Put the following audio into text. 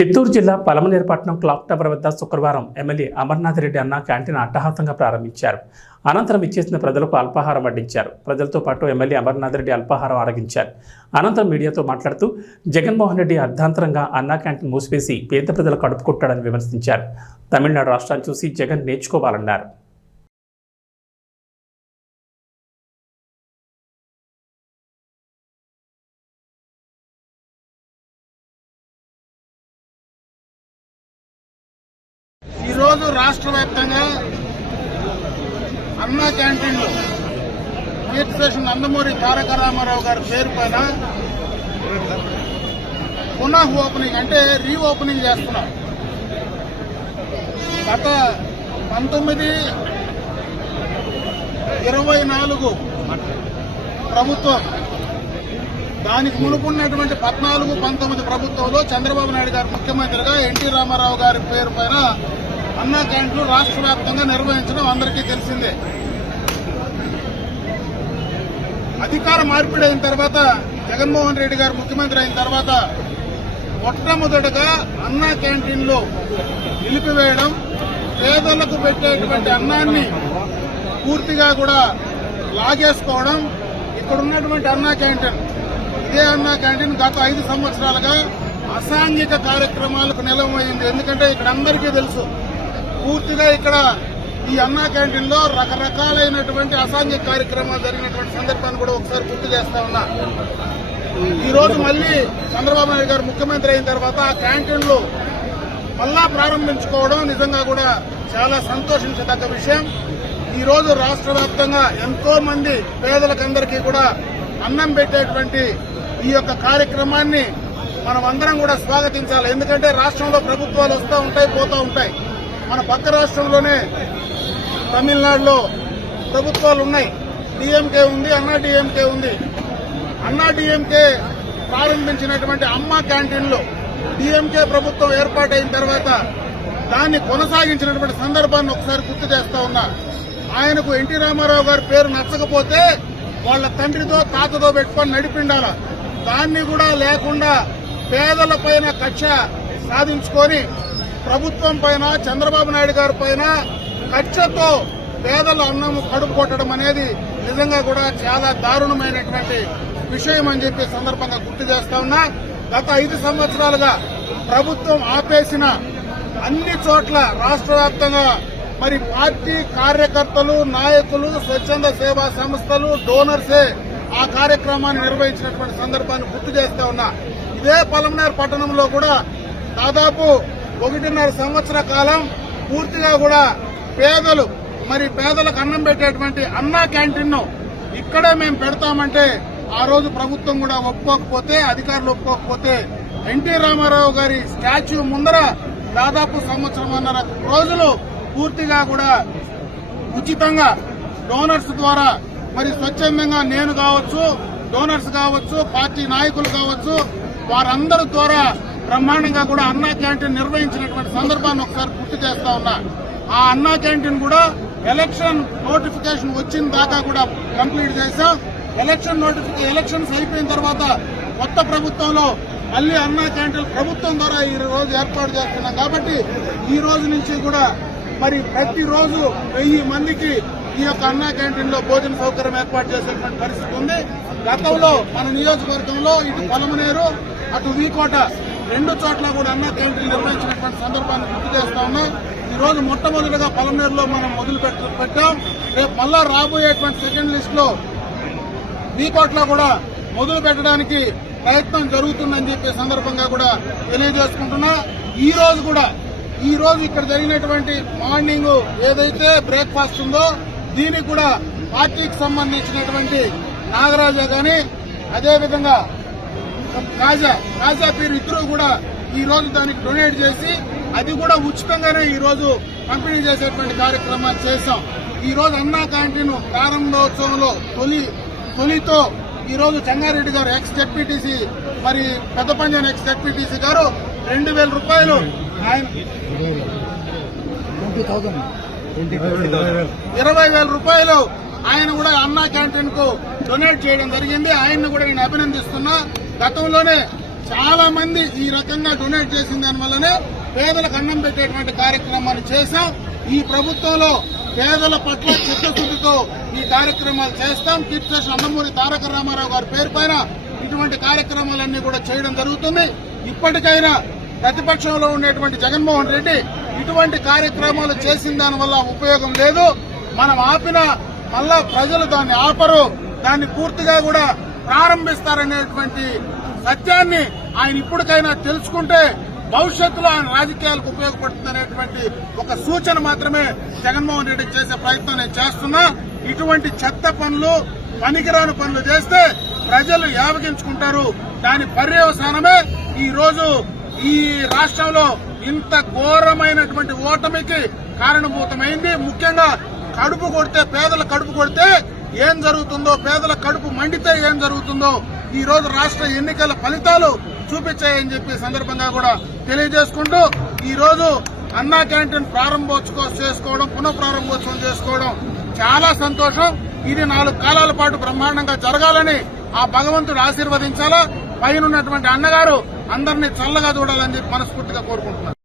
చిత్తూరు జిల్లా పలమనేరుపట్నం clock tower వద్ద శుక్రవారం ఎమ్మెల్యే అమర్నాథ్ రెడ్డి అన్న క్యాంటీన్ అట్టహాసంగా ప్రారంభించారు. అనంతరం ఇచ్చేసిన ప్రజలకు అల్పాహారం వడ్డించారు. ప్రజలతో పాటు ఎమ్మెల్యే అమర్నాథ్ రెడ్డి అల్పాహారం ఆరగించారు. అనంతరం మీడియాతో మాట్లాడుతూ జగన్మోహన్ రెడ్డి అర్ధాంతరంగా అన్నా క్యాంటీన్ మూసివేసి పేద ప్రజల కడుపు కొట్టాడని విమర్శించారు. తమిళనాడు రాష్ట్రాన్ని చూసి జగన్ నేర్చుకోవాలన్నారు. ఈరోజు రాష్ట్ర వ్యాప్తంగా అన్నా క్యాంటీన్లు కీర్తిశేషులు నందమూరి తారక రామారావు గారి పేరు పైన పునః ఓపెనింగ్ అంటే రీఓపెనింగ్ చేస్తున్నాం. గత 19-24 ప్రభుత్వం, దానికి మునుపున్నటువంటి 14-19 ప్రభుత్వంలో చంద్రబాబు నాయుడు గారు ముఖ్యమంత్రిగా ఎన్టీ రామారావు గారి పేరు పైన అన్నా క్యాంటీన్లు రాష్ట్ర వ్యాప్తంగా నిర్వహించడం అందరికీ తెలిసిందే. అధికార మార్పిడి అయిన తర్వాత జగన్మోహన్ రెడ్డి గారు ముఖ్యమంత్రి అయిన తర్వాత మొట్టమొదటగా అన్నా క్యాంటీన్లు నిలిపివేయడం, పేదలకు పెట్టేటువంటి అన్నాన్ని పూర్తిగా కూడా లాగేసుకోవడం. ఇక్కడ ఉన్నటువంటి అన్నా క్యాంటీన్, ఇదే అన్నా క్యాంటీన్ గత 5 సంవత్సరాలుగా అసాంఘిక కార్యక్రమాలకు నిలవమైంది. ఎందుకంటే ఇక్కడ అందరికీ తెలుసు, పూర్తిగా ఇక్కడ ఈ అన్నా క్యాంటీన్ లో రకరకాలైనటువంటి అసాంఘిక కార్యక్రమాలు జరిగినటువంటి సందర్భాన్ని కూడా ఒకసారి గుర్తు చేస్తా ఉన్నా. ఈ రోజు మళ్లీ చంద్రబాబు నాయుడు గారు ముఖ్యమంత్రి అయిన తర్వాత ఆ క్యాంటీన్లు మళ్ళా ప్రారంభించుకోవడం నిజంగా కూడా చాలా సంతోషించదగ్గ విషయం. ఈ రోజు రాష్ట్ర వ్యాప్తంగా ఎంతో మంది పేదలకందరికీ కూడా అన్నం పెట్టేటువంటి ఈ యొక్క కార్యక్రమాన్ని మనం అందరం కూడా స్వాగతించాలి. ఎందుకంటే రాష్ట్రంలో ప్రభుత్వాలు వస్తూ ఉంటాయి, పోతూ ఉంటాయి. మన పక్క రాష్ట్రంలోనే తమిళనాడులో ప్రభుత్వాలు ఉన్నాయి. డీఎంకే ఉంది, అన్నా డీఎంకే ఉంది. అన్నా డీఎంకే ప్రారంభించినటువంటి అమ్మ క్యాంటీన్లు డీఎంకే ప్రభుత్వం ఏర్పాటైన తర్వాత దాన్ని కొనసాగించినటువంటి సందర్భాన్ని ఒకసారి గుర్తు చేస్తా ఉన్నా. ఆయనకు ఎన్టీ రామారావు గారి పేరు నచ్చకపోతే వాళ్ళ తండ్రితో తాతతో పెట్టుకొని నడిపిండాల. దాన్ని కూడా లేకుండా పేదల పైన కక్ష సాధించుకొని ప్రభుత్వం పైన, చంద్రబాబు నాయుడు గారి పైన కక్షతో పేదల అన్నం కడుపు కొట్టడం అనేది నిజంగా కూడా చాలా దారుణమైనటువంటి విషయం అని చెప్పి సందర్భంగా గుర్తు చేస్తా ఉన్నా. గత 5 సంవత్సరాలుగా ప్రభుత్వం ఆపేసిన అన్ని చోట్ల రాష్ట్ర వ్యాప్తంగా మరి పార్టీ కార్యకర్తలు, నాయకులు, స్వచ్ఛంద సేవా సంస్థలు, డోనర్సే ఆ కార్యక్రమాన్ని నిర్వహించినటువంటి సందర్భాన్ని గుర్తు చేస్తా ఉన్నా. ఇదే పలమనేరు పట్టణంలో కూడా దాదాపు 1.5 సంవత్సర కాలం పూర్తిగా కూడా పేదలు, మరి పేదలకు అన్నం పెట్టేటువంటి అన్నా క్యాంటీన్ ను ఇక్కడే మేము పెడతామంటే ఆ రోజు ప్రభుత్వం కూడా ఒప్పుకోకపోతే, అధికారులు ఒప్పుకోకపోతే ఎన్టీ రామారావు గారి స్టాచ్యూ ముందర దాదాపు 1.5 రోజులు పూర్తిగా కూడా ఉచితంగా డోనర్స్ ద్వారా, మరి స్వచ్ఛందంగా నేను కావచ్చు, డోనర్స్ కావచ్చు, పార్టీ నాయకులు కావచ్చు, వారందరి ద్వారా బ్రహ్మాండంగా కూడా అన్నా క్యాంటీన్ నిర్వహించినటువంటి సందర్భాన్ని ఒకసారి గుర్తు చేస్తా ఉన్నా. ఆ అన్నా క్యాంటీన్ కూడా ఎలక్షన్ నోటిఫికేషన్ వచ్చిన దాకా కూడా కంప్లీట్ చేశాం. ఎలక్షన్స్ అయిపోయిన తర్వాత కొత్త ప్రభుత్వంలో మళ్లీ అన్నా క్యాంటీన్ ప్రభుత్వం ద్వారా ఈ రోజు ఏర్పాటు చేస్తున్నాం. కాబట్టి ఈ రోజు నుంచి కూడా మరి ప్రతిరోజు 1000 మందికి ఈ యొక్క అన్నా క్యాంటీన్ లో భోజన సౌకర్యం ఏర్పాటు చేసేటువంటి పరిస్థితి ఉంది. గతంలో మన నియోజకవర్గంలో ఇటు పలమనేరు, అటు వీకోట 2 చోట్ల కూడా అన్నా క్యాంటీన్ నిర్వహించినటువంటి సందర్భాన్ని గుర్తు చేస్తా ఉన్నాం. ఈ రోజు మొట్టమొదటిగా పలమనేరులో మనం మొదలు పెట్టాం. రేపు మళ్ళా రాబోయేటువంటి సెకండ్ లిస్ట్ లో వీకోట్లో కూడా మొదలు పెట్టడానికి ప్రయత్నం జరుగుతుందని చెప్పే సందర్భంగా కూడా తెలియజేసుకుంటున్నా. ఈ రోజు ఇక్కడ జరిగినటువంటి మార్నింగ్ ఏదైతే బ్రేక్ఫాస్ట్ ఉందో దీనికి కూడా పార్టీకి సంబంధించినటువంటి నాగరాజా గాని, అదేవిధంగా రాజా పీర్ ఇద్దరు కూడా ఈ రోజు దానికి డొనేట్ చేసి అది కూడా ఉచితంగానే ఈ రోజు పంపిణీ చేసేటువంటి కార్యక్రమాలు చేశాం. ఈ రోజు అన్నా క్యాంటీన్ ప్రారంభోత్సవంలో తొలితో ఈ రోజు చెంగారెడ్డి గారు ఎక్స్ జెడ్పీటీసీ, మరి పెద్ద పంజాన్ ఎక్స్ జెడ్పీటీసీ గారు 20,000 రూపాయలు, ఆయన 20,000 రూపాయలు ఆయన కూడా అన్నా క్యాంటీన్ కు డొనేట్ చేయడం జరిగింది. ఆయన్ని కూడా నేను అభినందిస్తున్నా. గతంలోనే చాలా మంది ఈ రకంగా డొనేట్ చేసిన దానివల్లనే పేదలకు అన్నం పెట్టేటువంటి కార్యక్రమాన్ని చేశాం. ఈ ప్రభుత్వంలో పేదల పట్ల చిత్తశుద్ధితో ఈ కార్యక్రమాలు చేస్తాం. కీర్తిశేషులు నందమూరి తారక రామారావు గారి పేరు పైన ఇటువంటి కార్యక్రమాలన్నీ కూడా చేయడం జరుగుతుంది. ఇప్పటికైనా ప్రతిపక్షంలో ఉండేటువంటి జగన్మోహన్ రెడ్డి ఇటువంటి కార్యక్రమాలు చేసిన దానివల్ల ఉపయోగం లేదు. మనం ఆపిన మళ్ళా ప్రజలు దాన్ని ఆపరు, దాన్ని పూర్తిగా కూడా ప్రారంభిస్తారనేటువంటి సత్యాన్ని ఆయన ఇప్పటికైనా తెలుసుకుంటే భవిష్యత్తులో ఆయన రాజకీయాలకు ఉపయోగపడుతుందనేటువంటి ఒక సూచన మాత్రమే జగన్మోహన్ రెడ్డి చేసే ప్రయత్నం నేను చేస్తున్నా. ఇటువంటి చెత్త పనులు, పనికిరాని పనులు చేస్తే ప్రజలు యావగించుకుంటారు. దాని పర్యవసానమే ఈ రోజు ఈ రాష్ట్రంలో ఇంత ఘోరమైనటువంటి ఓటమికి కారణభూతమైంది. ముఖ్యంగా కడుపు కొడితే, పేదల కడుపు కొడితే ఏం జరుగుతుందో, పేదల కడుపు మండితే ఏం జరుగుతుందో ఈ రోజు రాష్ట్ర ఎన్నికల ఫలితాలు చూపించాయని చెప్పి సందర్భంగా కూడా తెలియజేసుకుంటూ ఈ రోజు అన్నా క్యాంటీన్ ప్రారంభోత్సవం చేసుకోవడం, పునఃప్రారంభోత్సవం చేసుకోవడం చాలా సంతోషం. ఇది 4 కాలాల పాటు బ్రహ్మాండంగా జరగాలని ఆ భగవంతుడు ఆశీర్వదించాలా. పైన ఉన్నటువంటి అన్నగారు అందరినీ చల్లగా చూడాలని చెప్పి మనస్ఫూర్తిగా కోరుకుంటున్నారు.